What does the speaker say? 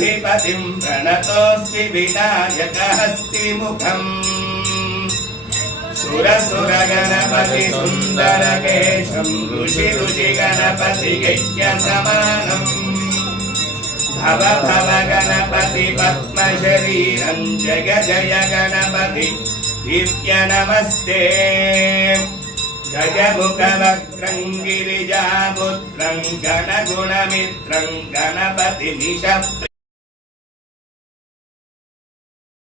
गणाधिपतिं प्रणतोऽस्मि विनायकहस्तिमुखम् सुरसुर गणपति सुन्दरकेशं ऋषि गणपति यज्ञसमानम् भव भव गणपति पद्मशरीरं जय जय गणपति दिव्य नमस्ते गजमुखवक्त्रं गिरिजापुत्रं गणगुणमित्रं गणपतिमिष